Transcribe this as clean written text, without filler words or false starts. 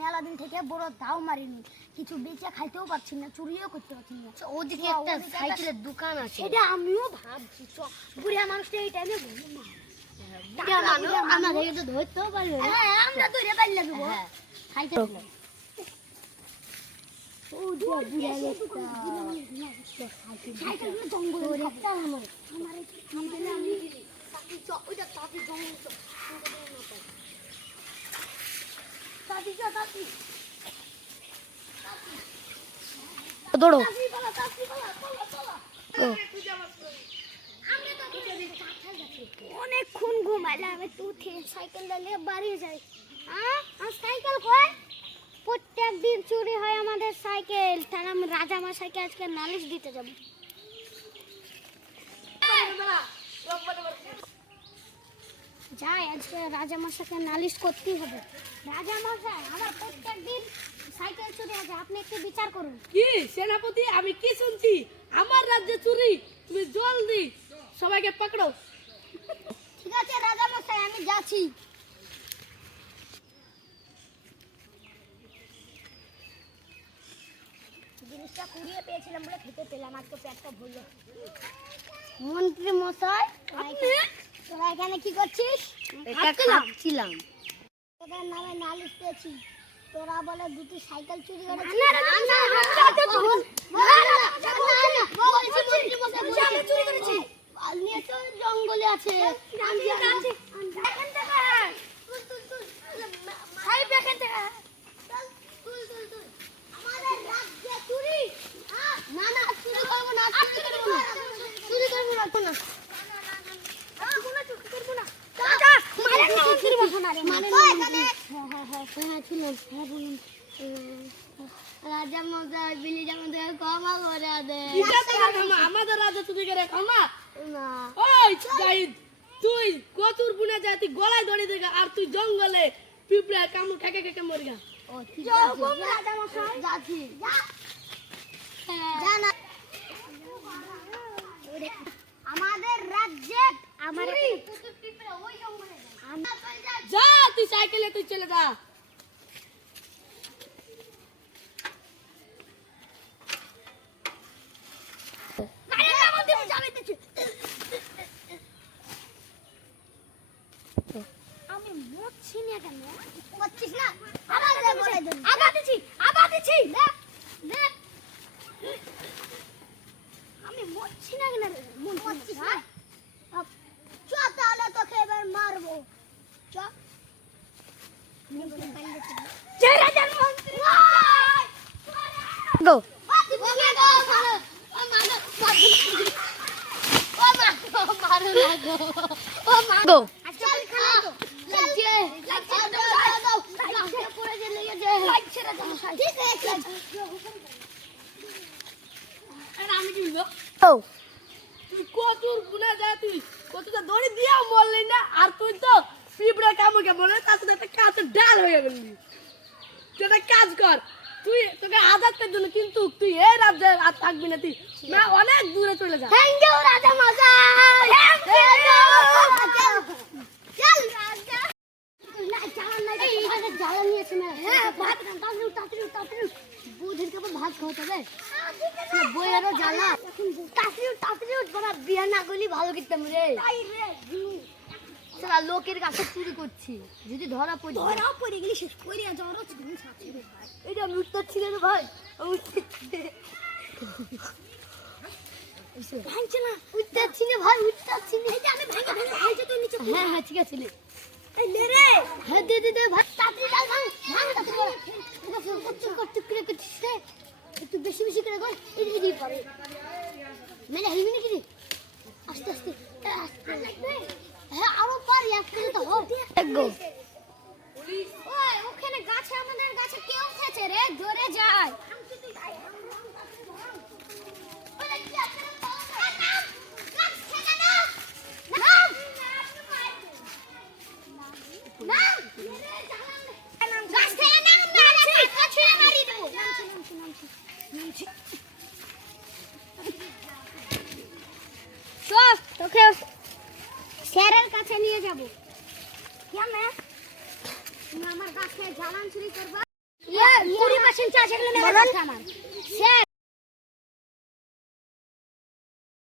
মেলা দিন থেকে বড় দাও মারিনি, কিছু বেচে খাইতেও পারছি না, চুরিও করতে পারছি না। ওদিকে একটা সাইকেলের দোকান আছে, এটা আমিও ভাবছি বুড়িয়া মানুষটা এই টাইমে ঘুমো না। আমাদের তো ধরতেও পারবে না। হ্যাঁ আমরা ধরে পাইলে দেবো। হ্যাঁ খাইতে ও বুড়িয়া লোকটা সাইকেল জঙ্গলে একটা আমার আমি ওইটা তাতে জঙ্গল দৌড়ো। অনেকক্ষণ ঘুমাইলাম, একটু উঠে সাইকেলটা নিয়ে বাড়ি যাই। সাইকেল কয় প্রত্যেক দিন চুরি হয় আমাদের সাইকেল, তাহলে আমি রাজা মশাইকে আজকে নালিশ দিতে যাবো। যাই আজকে রাজা মশাইকে নালিশ করতেই হবে। রাজা মশাই, আমার প্রত্যেক দিন সাইকেল চুরি আছে, আপনি একটু বিচার করুন। কি সেনাপতি, আমি কি শুনছি? আমার রাজ্যে চুরি? তুমি জলদি সবাইকে পকড়ো। ঠিক আছে রাজা মশাই, আমি যাচ্ছি। জিনিসটা কুড়িয়ে পেয়েছিলাম বলে খেতে পেলাম, আজকে পেটটা ভরল। মন্ত্রী মশাই, তোরা এখানে কি করছিস? খাচ্ছিলাম। তোদের নামে নালিশ পেয়েছি, তোরা বলে দুটি সাইকেল চুরি করেছিস। জঙ্গলে আছে রাজা মশাই, প্লিজ আমাদের ক্ষমা করে দে। আমাদের রাজ্যে চুরি করে ক্ষমা না ওই জাহিদ, তুই কচুর বুনে যায়, তুই গলায় ধরে দেখা, আর তুই জঙ্গলে পিঁপড়া কামড় খেকে খেকে মরে গা। রাজা মশাই যাচ্ছি। আমাদের রাজ্যে আমার যা, তুই সাইকেলে তুই চলে যা। আমি মরছি না কেন? মরছিস না? আবার দিচ্ছি। দেখ আমি মরছি না কেন? মরছিস না? চ তাহলে তোকে এবার মারবো। চ গো গো আমি কি বলবো? ও তুই কচুর বুনে যায়, তুই কচুটা দড়ি দিয়েও মরলি না, আর তুই তো পিঁপড়া কামড় কে মরলি, তার সাথে একটা কাঁচের ডাল হয়ে গেলি। তুই একটা কাজ কর, তুই তোকে আজাদের জন্য কিন্তু তুই এই রাজ্যে আর থাকবি না, তুই না অনেক দূরে চলে যা। থ্যাংক ইউ রাজা মশাই। চল রাজা। না জান না, এখানে জ্বালা নিয়েছে না। হ্যাঁ তাড়াতাড়ি বুধের কাপড় ভাত খাওয়াতে হবে। বইয়েরও জ্বালা। তাড়াতাড়ি বড় বিয়ে না করলে ভালো করতাম রে। সারা লোকের কাছে চুরি করছি, যদি ধরা পড়ে গেলি শেষ করে যাওয়ারও জিনিস আছে রে ভাই। এটা আমি উত্তর ছিল রে ভাই। ভাঙছে না। উত্তর ছিল ভাই, উত্তর ছিল। এই যে আমি ভাঙা হয়েছে তো নিচে। হ্যাঁ হ্যাঁ ঠিক আছে নে। এই লে রে। হ্যাঁ দে ভাই। তাড়াতাড়ি ডাল ভাঙ তাড়াতাড়ি। কত করে করছিস রে? একটু বেশি করে কর। এই পারে। মানে হেলবি নাকি রে? আস্তে আস্তে। হ্যাঁ আরো পারি, একটা তো হোক। গো ওই ওখানে গাছে, আমাদের গাছে কেউ উঠেছে রে, ধরে যায়। তোকে স্যারের কাছে নিয়ে যাবো। তুমি আমার কাছে জ্বালান চুরি করবা 20% চাষ এগুলো নেবে আমার স্যার